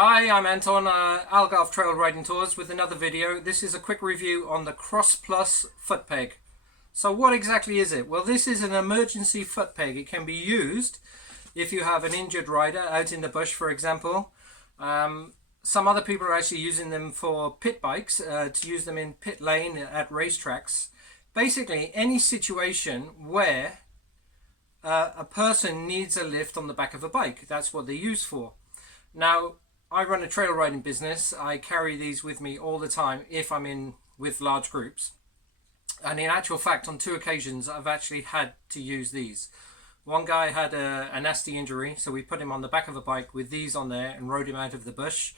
Hi, I'm Anton, Algarve Trail Riding Tours with another video. This is a quick review on the Crossplus foot peg. So what exactly is it? Well, this is an emergency foot peg. It can be used if you have an injured rider out in the bush, for example. Some other people are actually using them for pit bikes, to use them in pit lane at racetracks. Basically, any situation where a person needs a lift on the back of a bike. That's what they're used for. Now, I run a trail riding business. I carry these with me all the time if I'm in with large groups. And in actual fact, on 2 occasions, I've actually had to use these. One guy had a nasty injury, so we put him on the back of a bike with these on there and rode him out of the bush.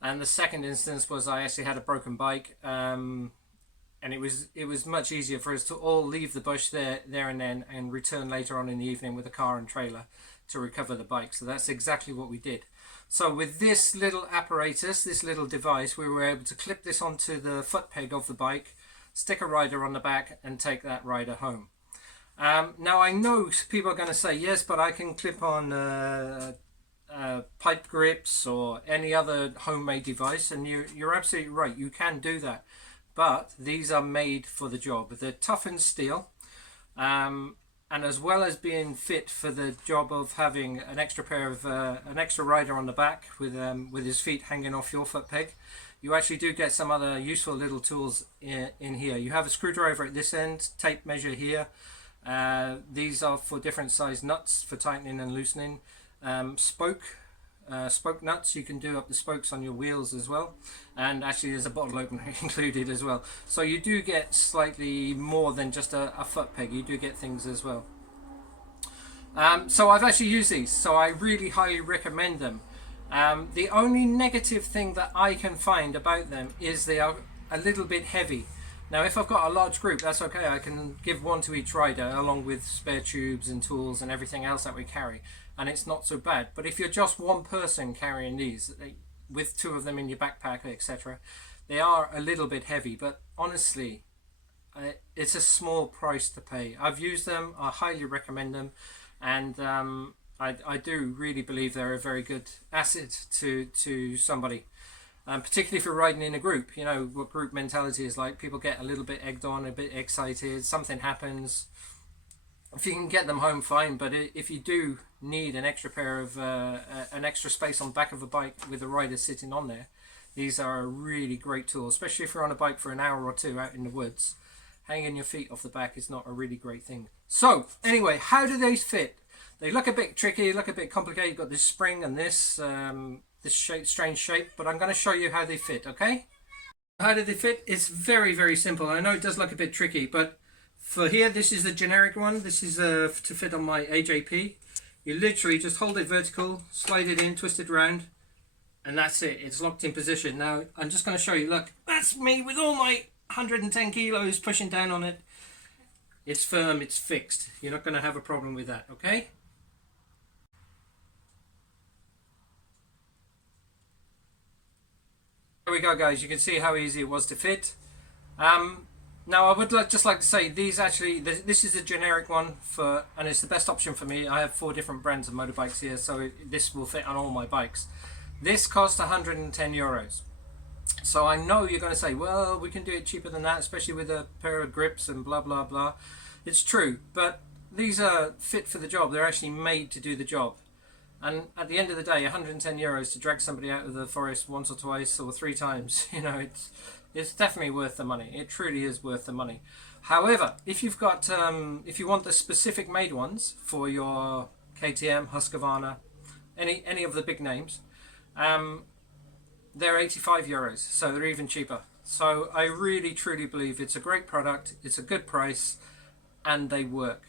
And the second instance was I actually had a broken bike, and it was much easier for us to all leave the bush there and then and return later on in the evening with a car and trailer to recover the bike. So that's exactly what we did. So with this little apparatus, this little device, we were able to clip this onto the foot peg of the bike, stick a rider on the back and take that rider home. Now I know people are going to say, yes, but I can clip on pipe grips or any other homemade device, and you're absolutely right, you can do that. But these are made for the job. They're toughened steel. And as well as being fit for the job of having an extra pair of an extra rider on the back with his feet hanging off your foot peg, you actually do get some other useful little tools in here. You have a screwdriver at this end, tape measure here. These are for different size nuts for tightening and loosening. Spoke nuts, you can do up the spokes on your wheels as well, and actually there's a bottle opener included as well, so you do get slightly more than just a foot peg. You do get things as well. So I've actually used these, so I really highly recommend them. The only negative thing that I can find about them is they are a little bit heavy. Now if I've got a large group, that's okay, I can give one to each rider along with spare tubes and tools and everything else that we carry, and it's not so bad. But if you're just one person carrying these, with 2 of them in your backpack, etc., they are a little bit heavy, but honestly, it's a small price to pay. I've used them, I highly recommend them, and I do really believe they're a very good asset to somebody. Particularly if you're riding in a group, you know what group mentality is like. People get a little bit egged on, a bit excited, something happens. If you can get them home, fine, but if you do need an extra pair of an extra space on the back of a bike with a rider sitting on there, these are a really great tool, especially if you're on a bike for an hour or 2 out in the woods. Hanging your feet off the back is not a really great thing. So anyway, how do they fit? They look a bit tricky, look a bit complicated. You've got this spring and this strange shape, but I'm going to show you how they fit, okay? How do they fit? It's very, very simple. I know it does look a bit tricky, but for here, this is the generic one. This is to fit on my AJP. You literally just hold it vertical, slide it in, twist it around, and that's it. It's locked in position. Now, I'm just going to show you, look, that's me with all my 110 kilos pushing down on it. It's firm, it's fixed. You're not going to have a problem with that, okay? There we go, guys. You can see how easy it was to fit. Now I would just like to say these actually, this is a generic one and it's the best option for me. I have 4 different brands of motorbikes here, so this will fit on all my bikes. This cost 110 euros. So I know you're going to say, well, we can do it cheaper than that, especially with a pair of grips and blah blah blah. It's true, but these are fit for the job. They're actually made to do the job. And at the end of the day, 110 euros to drag somebody out of the forest once or twice or 3 times, you know, it's definitely worth the money. It truly is worth the money. However, if you've got, if you want the specific made ones for your KTM, Husqvarna, any of the big names, they're 85 euros, so they're even cheaper. So I really truly believe it's a great product, it's a good price, and they work.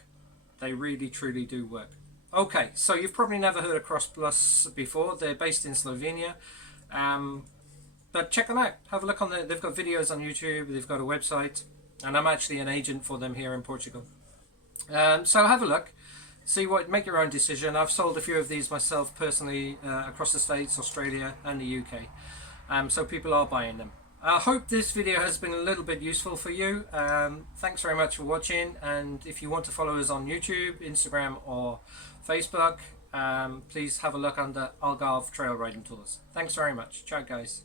They really truly do work. Okay, so you've probably never heard of Crossplus before. They're based in Slovenia, but check them out. Have a look on they've got videos on YouTube, they've got a website, and I'm actually an agent for them here in Portugal. So have a look, make your own decision. I've sold a few of these myself personally across the States, Australia, and the UK. So people are buying them. I hope this video has been a little bit useful for you. Thanks very much for watching, and if you want to follow us on YouTube, Instagram or Facebook, please have a look under Algarve Trail Riding Tools. Thanks very much. Ciao guys.